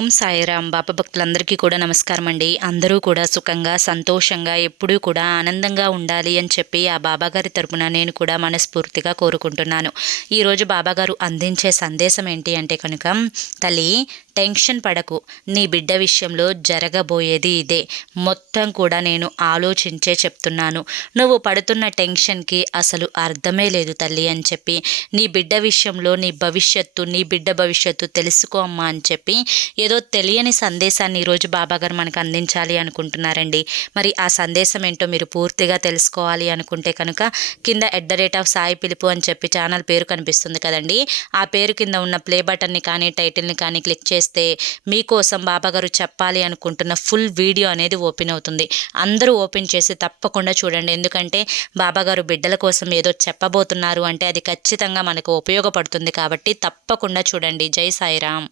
ఓం సాయిరాం. బాబా భక్తులందరికీ కూడా నమస్కారం అండి. అందరూ కూడా సుఖంగా సంతోషంగా ఎప్పుడూ కూడా ఆనందంగా ఉండాలి అని చెప్పి ఆ బాబాగారి తరపున నేను కూడా మనస్ఫూర్తిగా కోరుకుంటున్నాను. ఈరోజు బాబాగారు అందించే సందేశం ఏంటి అంటే కనుక, తల్లి టెన్షన్ పడకు, నీ బిడ్డ విషయంలో జరగబోయేది ఇదే. మొత్తం కూడా నేను ఆలోచించే చెప్తున్నాను. నువ్వు పడుతున్న టెన్షన్కి అసలు అర్థమే లేదు తల్లి అని చెప్పి, నీ బిడ్డ విషయంలో నీ బిడ్డ భవిష్యత్తు తెలుసుకో అమ్మా అని చెప్పి ఏదో తెలియని సందేశాన్ని ఈరోజు బాబాగారు మనకు అందించాలి అనుకుంటున్నారండి. మరి ఆ సందేశం ఏంటో మీరు పూర్తిగా తెలుసుకోవాలి అనుకుంటే కనుక కింద @సాయి పిలుపు అని చెప్పి ఛానల్ పేరు కనిపిస్తుంది కదండి. ఆ పేరు కింద ఉన్న ప్లే బటన్ని కానీ టైటిల్ని కానీ క్లిక్ చేస్తే మీకోసం బాబాగారు చెప్పాలి అనుకుంటున్న ఫుల్ వీడియో అనేది ఓపెన్ అవుతుంది. అందరూ ఓపెన్ చేసి తప్పకుండా చూడండి. ఎందుకంటే బాబాగారు బిడ్డల కోసం ఏదో చెప్పబోతున్నారు అంటే అది ఖచ్చితంగా మనకు ఉపయోగపడుతుంది కాబట్టి తప్పకుండా చూడండి. జై సాయిరాం.